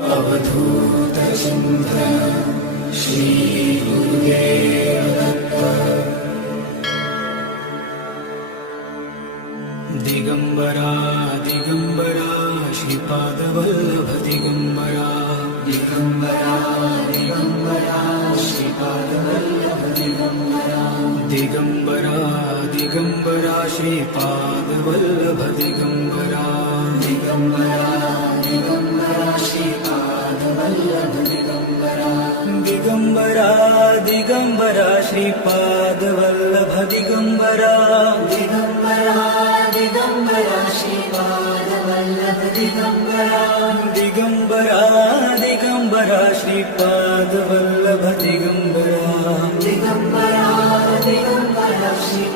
अवधूतचिन्तन Shri Gurudev Datta. Digambara Digambara Shripadvallabh Digambara. Digambara Digambara Shripadvallabh Digambara. Digambara Digambara Shripadvallabh Digambara. Digambara Digambara Shripadvallabh Digambara. Digambara Digambara Shripadvallabh Digambara. Digambara Digambara Shripadvallabh Digambara. Digambara Digambara Shripadvallabh Digambara. Digambara Digambara Shri